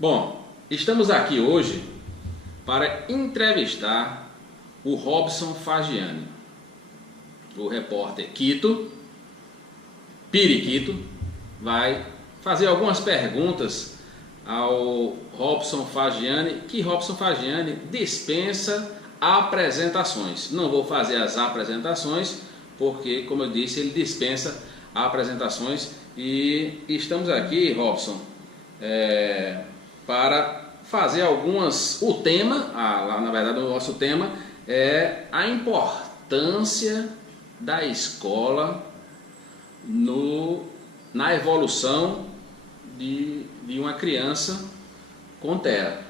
Bom, estamos aqui hoje para entrevistar o Robson Fagiani, o repórter Periquito, vai fazer algumas perguntas ao Robson Fagiani, que Robson Fagiani dispensa apresentações. Não vou fazer as apresentações, porque, como eu disse, ele dispensa apresentações. E estamos aqui, Robson, para fazer algumas... O tema, na verdade o nosso tema é a importância da escola na evolução de uma criança com TEA.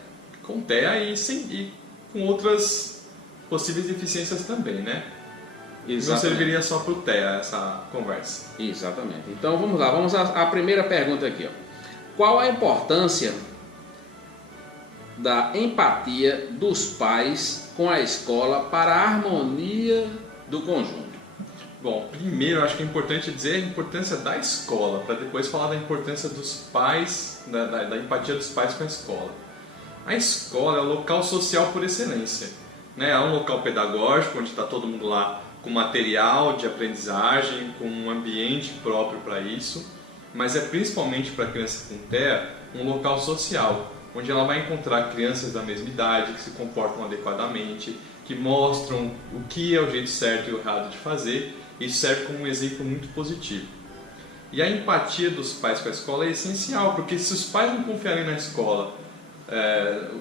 Com TEA e com outras possíveis deficiências também, né? Exatamente. Não serviria só para o TEA essa conversa. Exatamente. Então vamos lá, vamos à primeira pergunta aqui. Qual a importância da empatia dos pais com a escola para a harmonia do conjunto? Bom, primeiro eu acho que é importante dizer a importância da escola, para depois falar da importância dos pais, da empatia dos pais com a escola. A escola é o local social por excelência, né? É um local pedagógico onde está todo mundo lá com material de aprendizagem, com um ambiente próprio para isso, mas é principalmente para a criança com TEA um local social, onde ela vai encontrar crianças da mesma idade, que se comportam adequadamente, que mostram o que é o jeito certo e o errado de fazer. Isso serve como um exemplo muito positivo. E a empatia dos pais com a escola é essencial, porque se os pais não confiarem na escola,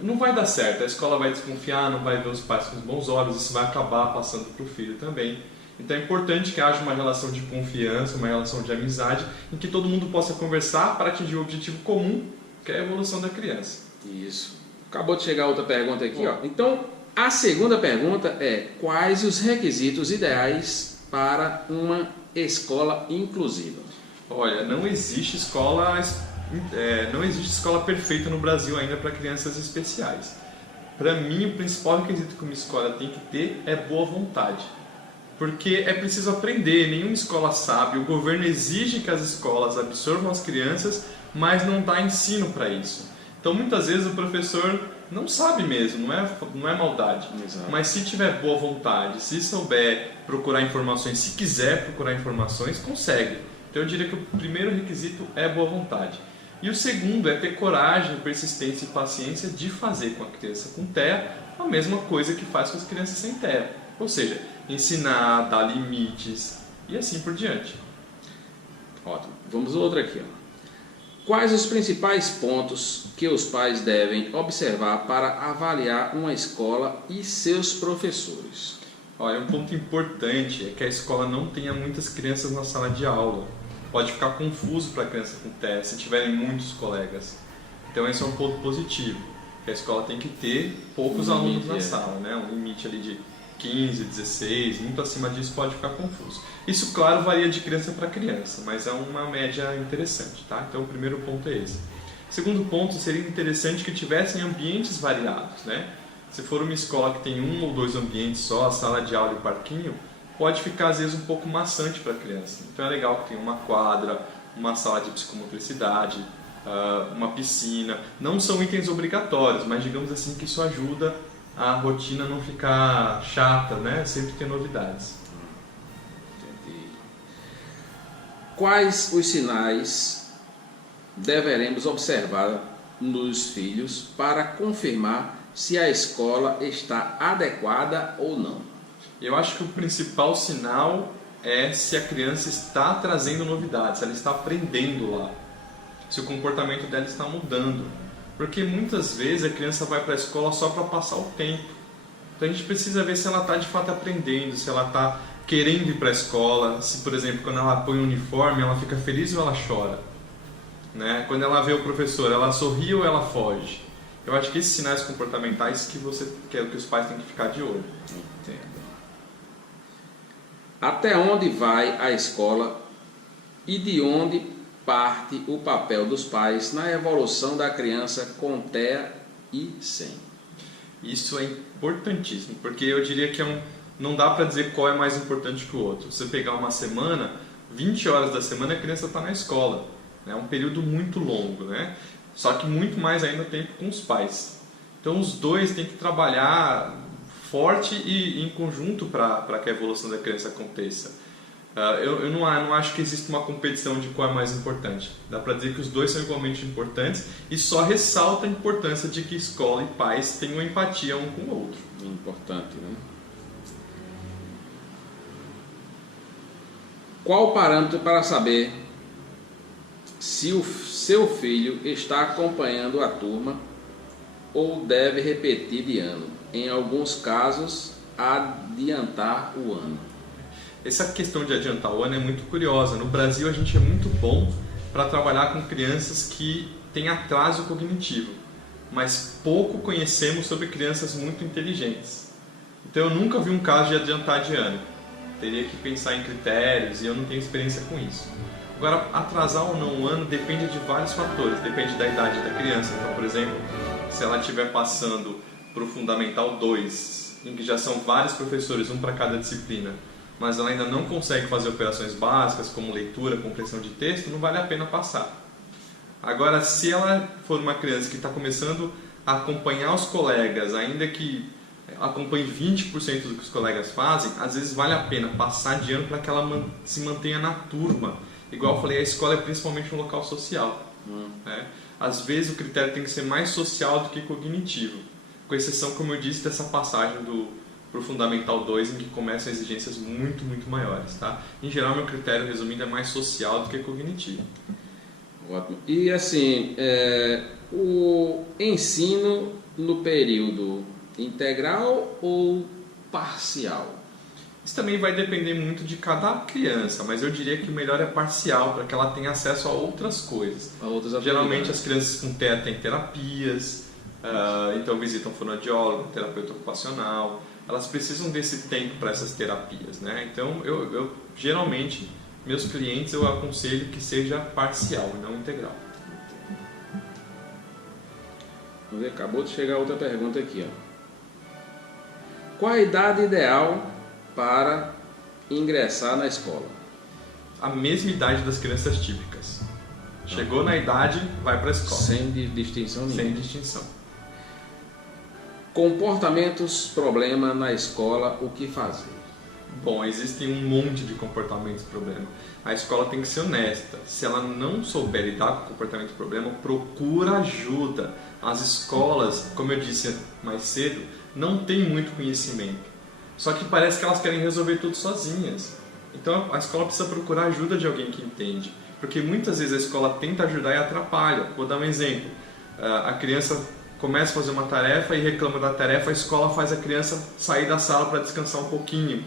não vai dar certo. A escola vai desconfiar, não vai ver os pais com os bons olhos, isso vai acabar passando para o filho também. Então é importante que haja uma relação de confiança, uma relação de amizade, em que todo mundo possa conversar para atingir o objetivo comum, que é a evolução da criança. Isso. Acabou de chegar outra pergunta aqui, ó. Então, a segunda pergunta é: quais os requisitos ideais para uma escola inclusiva? Olha, não existe escola perfeita no Brasil ainda para crianças especiais. Para mim, o principal requisito que uma escola tem que ter é boa vontade. Porque é preciso aprender, nenhuma escola sabe, o governo exige que as escolas absorvam as crianças, mas não dá ensino para isso. Então muitas vezes o professor não sabe mesmo, não é maldade. Exato. Mas se tiver boa vontade, se souber procurar informações, se quiser procurar informações, consegue. Então eu diria que o primeiro requisito é boa vontade. E o segundo é ter coragem, persistência e paciência de fazer com a criança com TEA a mesma coisa que faz com as crianças sem TEA. Ou seja, ensinar, dar limites e assim por diante. Ótimo. Vamos outra aqui, ó. Quais os principais pontos que os pais devem observar para avaliar uma escola e seus professores? Olha, um ponto importante é que a escola não tenha muitas crianças na sala de aula. Pode ficar confuso para a criança com TEA se tiverem muitos colegas. Então esse é um ponto positivo, que a escola tem que ter poucos alunos na sala, né? Um limite ali de 15, 16, muito acima disso pode ficar confuso. Isso, claro, varia de criança para criança, mas é uma média interessante, tá? Então o primeiro ponto é esse. O segundo ponto, seria interessante que tivessem ambientes variados, né? Se for uma escola que tem um ou dois ambientes só, a sala de aula e o parquinho, pode ficar às vezes um pouco maçante para a criança. Então é legal que tenha uma quadra, uma sala de psicomotricidade, uma piscina. Não são itens obrigatórios, mas digamos assim que isso ajuda a rotina não ficar chata, né? Sempre ter novidades. Entendi. Quais os sinais deveremos observar nos filhos para confirmar se a escola está adequada ou não? Eu acho que o principal sinal é se a criança está trazendo novidades, se ela está aprendendo lá, se o comportamento dela está mudando. Porque muitas vezes a criança vai para a escola só para passar o tempo. Então a gente precisa ver se ela está de fato aprendendo, se ela está querendo ir para a escola, se, por exemplo, quando ela põe o uniforme, ela fica feliz ou ela chora. Né? Quando ela vê o professor, ela sorri ou ela foge. Eu acho que esses sinais comportamentais que os pais têm que ficar de olho. Entendo. Até onde vai a escola e de onde parte o papel dos pais na evolução da criança com TEA e sem? Isso é importantíssimo, porque eu diria que não dá para dizer qual é mais importante que o outro. Você pegar uma semana, 20 horas da semana a criança está na escola. É um período muito longo, né? só que muito mais ainda tempo com os pais. Então os dois têm que trabalhar forte e em conjunto para que a evolução da criança aconteça. Eu não acho que existe uma competição de qual é mais importante. Dá para dizer que os dois são igualmente importantes e só ressalta a importância de que escola e pais tenham empatia um com o outro. Importante, né? Qual o parâmetro para saber se o seu filho está acompanhando a turma ou deve repetir de ano? Em alguns casos, adiantar o ano. Essa questão de adiantar o ano é muito curiosa. No Brasil, a gente é muito bom para trabalhar com crianças que têm atraso cognitivo, mas pouco conhecemos sobre crianças muito inteligentes. Então, eu nunca vi um caso de adiantar de ano. Teria que pensar em critérios e eu não tenho experiência com isso. Agora, atrasar ou não um ano depende de vários fatores, depende da idade da criança. Então, por exemplo, se ela estiver passando para o Fundamental 2, em que já são vários professores, um para cada disciplina, mas ela ainda não consegue fazer operações básicas como leitura, compreensão de texto, não vale a pena passar. Agora, se ela for uma criança que está começando a acompanhar os colegas, ainda que acompanhe 20% do que os colegas fazem, às vezes vale a pena passar de ano para que ela se mantenha na turma. Igual eu falei, a escola é principalmente um local social. Né? Às vezes o critério tem que ser mais social do que cognitivo, com exceção, como eu disse, dessa passagem para o Fundamental 2, em que começam exigências muito, muito maiores. Tá? Em geral, meu critério, resumindo, é mais social do que cognitivo. Ótimo. E assim, o ensino no período integral ou parcial? Isso também vai depender muito de cada criança, mas eu diria que o melhor é parcial, para que ela tenha acesso a outras coisas. Geralmente as crianças com TEA têm terapias, então visitam fonoaudiólogo, terapeuta ocupacional, elas precisam desse tempo para essas terapias, né? Então eu geralmente, meus clientes eu aconselho que seja parcial e não integral. Vamos ver, acabou de chegar outra pergunta aqui, ó. Qual a idade ideal para ingressar na escola? A mesma idade das crianças típicas. Chegou na idade, vai para a escola. Sem distinção nenhuma. Sem distinção. Comportamentos, problema na escola, o que fazer? Bom, existem um monte de comportamentos problema. A escola tem que ser honesta. Se ela não souber lidar com o comportamento problema, procura ajuda. As escolas, como eu disse mais cedo, não têm muito conhecimento. Só que parece que elas querem resolver tudo sozinhas. Então a escola precisa procurar ajuda de alguém que entende. Porque muitas vezes a escola tenta ajudar e atrapalha. Vou dar um exemplo. A criança começa a fazer uma tarefa e reclama da tarefa, a escola faz a criança sair da sala para descansar um pouquinho,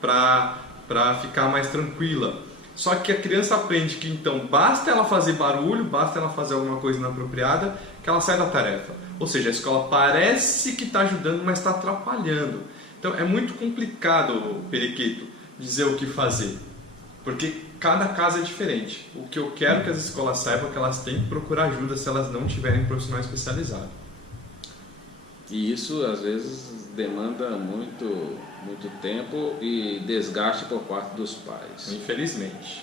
para ficar mais tranquila. Só que a criança aprende que então basta ela fazer barulho, basta ela fazer alguma coisa inapropriada, que ela sai da tarefa. Ou seja, a escola parece que está ajudando, mas está atrapalhando. Então é muito complicado, Periquito, dizer o que fazer, porque cada caso é diferente. O que eu quero que as escolas saibam é que elas têm que procurar ajuda se elas não tiverem profissional especializado. E isso às vezes demanda muito tempo e desgaste por parte dos pais. Infelizmente.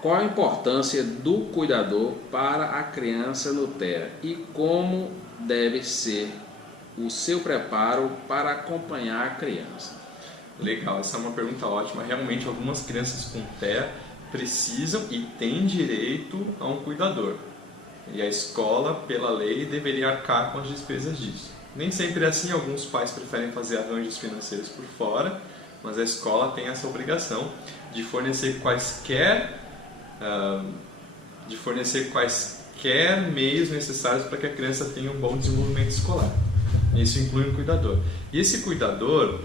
Qual a importância do cuidador para a criança no TEA e como deve ser o seu preparo para acompanhar a criança? Legal, essa é uma pergunta ótima. Realmente algumas crianças com TEA precisam e têm direito a um cuidador. E a escola, pela lei, deveria arcar com as despesas disso. Nem sempre é assim, alguns pais preferem fazer arranjos financeiros por fora, mas a escola tem essa obrigação de fornecer quaisquer meios necessários para que a criança tenha um bom desenvolvimento escolar. Isso inclui um cuidador. E esse cuidador,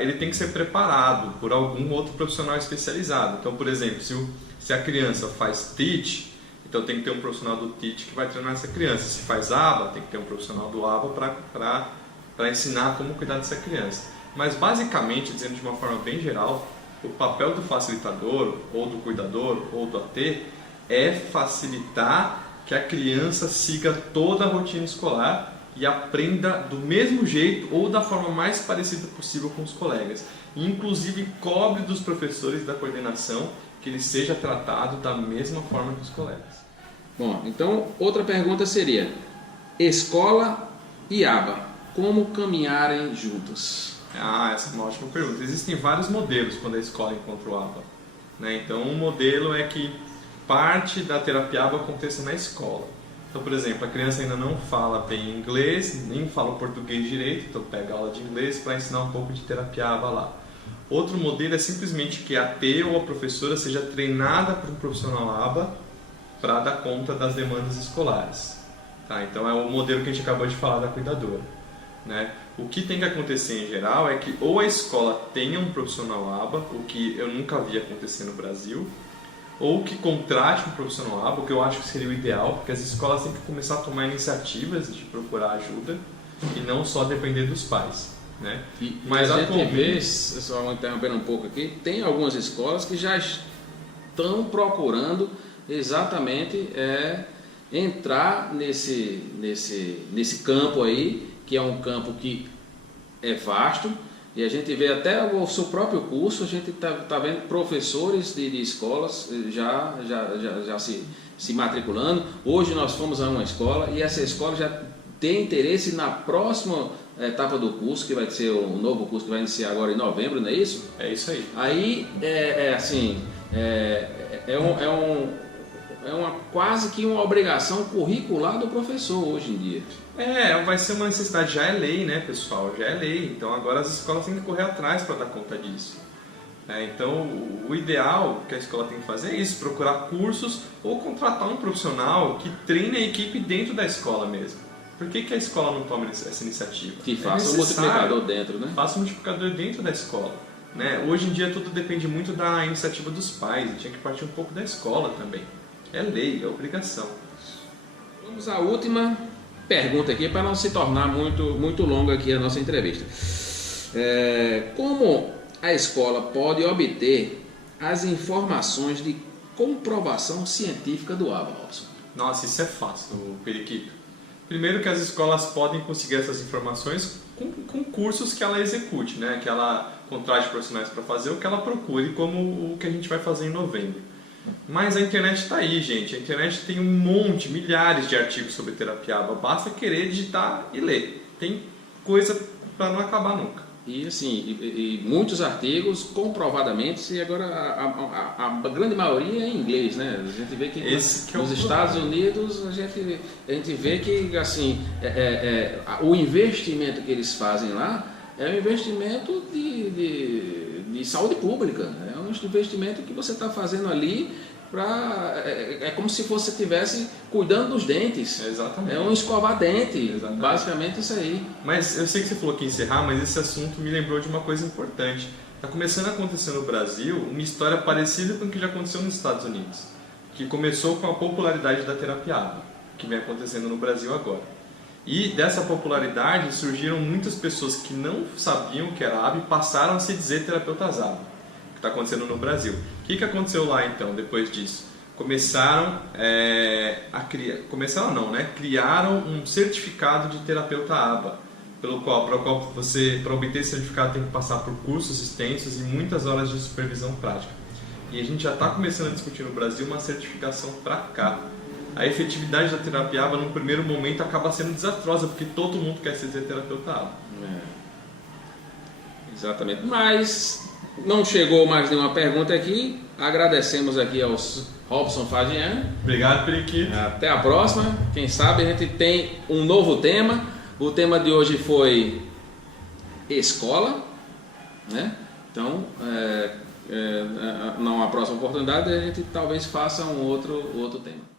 ele tem que ser preparado por algum outro profissional especializado. Então, por exemplo, se a criança faz TEACH, então tem que ter um profissional do TEACH que vai treinar essa criança. Se faz ABA, tem que ter um profissional do ABA para ensinar como cuidar dessa criança. Mas basicamente, dizendo de uma forma bem geral, o papel do facilitador, ou do cuidador, ou do AT, é facilitar que a criança siga toda a rotina escolar e aprenda do mesmo jeito ou da forma mais parecida possível com os colegas. e inclusive cobre dos professores da coordenação que ele seja tratado da mesma forma que os colegas. Bom, então outra pergunta seria: escola e aba, como caminharem juntos? Essa é uma ótima pergunta. Existem vários modelos quando a escola encontra o aba, né? Então, um modelo é que parte da terapia aba aconteça na escola. Então, por exemplo, a criança ainda não fala bem inglês, nem fala o português direito, então pega aula de inglês para ensinar um pouco de terapia aba lá. Outro modelo é simplesmente que a T ou a professora seja treinada por um profissional aba para dar conta das demandas escolares. Tá? Então, é o modelo que a gente acabou de falar da cuidadora, né? O que tem que acontecer em geral é que ou a escola tenha um profissional aba, o que eu nunca vi acontecer no Brasil, ou que contrate um profissional aba, o que eu acho que seria o ideal, porque as escolas têm que começar a tomar iniciativas de procurar ajuda e não só depender dos pais, né? Mas a gente vê, só interrompendo um pouco aqui, tem algumas escolas que já estão procurando exatamente entrar nesse campo aí, que é um campo que é vasto, e a gente vê até o seu próprio curso, a gente está vendo professores de escolas já se matriculando. Hoje nós fomos a uma escola e essa escola já tem interesse na próxima etapa do curso, que vai ser o novo curso que vai iniciar agora em novembro, não é isso? É isso aí. Aí, quase que uma obrigação curricular do professor hoje em dia. Vai ser uma necessidade, já é lei, né, pessoal? Já é lei. Então agora as escolas têm que correr atrás para dar conta disso. Então o ideal que a escola tem que fazer é isso, procurar cursos ou contratar um profissional que treine a equipe dentro da escola mesmo. Por que a escola não toma essa iniciativa? Que faça um multiplicador dentro, né? Faça um multiplicador dentro da escola. Né? Hoje em dia tudo depende muito da iniciativa dos pais, tinha que partir um pouco da escola também. É lei, é obrigação. Vamos à última pergunta aqui, para não se tornar muito longa aqui a nossa entrevista. Como a escola pode obter as informações de comprovação científica do aba, Robson? Nossa, isso é fácil, Periquito. Primeiro que as escolas podem conseguir essas informações com cursos que ela execute, né? Que ela contrate profissionais para fazer o que ela procure, como o que a gente vai fazer em novembro. Mas a internet está aí, gente. A internet tem milhares de artigos sobre terapia aba. Basta querer digitar e ler. Tem coisa para não acabar nunca. E assim, e muitos artigos comprovadamente, e agora a grande maioria é em inglês, né? A gente vê que nos Estados Unidos a gente vê que assim, o investimento que eles fazem lá é um investimento de saúde pública. É um investimento que você está fazendo ali é como se você estivesse cuidando dos dentes. Exatamente. É um escovar dente. Exatamente. Basicamente isso aí. Mas eu sei que você falou que ia encerrar, mas esse assunto me lembrou de uma coisa importante. Está começando a acontecer no Brasil uma história parecida com o que já aconteceu nos Estados Unidos, que começou com a popularidade da terapia aba, que vem acontecendo no Brasil agora. E dessa popularidade surgiram muitas pessoas que não sabiam que era aba e passaram a se dizer terapeutas aba, que está acontecendo no Brasil. O que aconteceu lá então, depois disso? Criaram um certificado de terapeuta aba, para obter esse certificado tem que passar por cursos extensos e muitas horas de supervisão prática. E a gente já está começando a discutir no Brasil uma certificação para cá. A efetividade da terapia aba, no primeiro momento, acaba sendo desastrosa, porque todo mundo quer ser terapeuta aba. Exatamente. Mas não chegou mais nenhuma pergunta aqui. Agradecemos aqui aos Robson Fagiani. Obrigado, Periquito. Até a próxima. Quem sabe a gente tem um novo tema. O tema de hoje foi escola, né? Então, na próxima oportunidade a gente talvez faça um outro tema.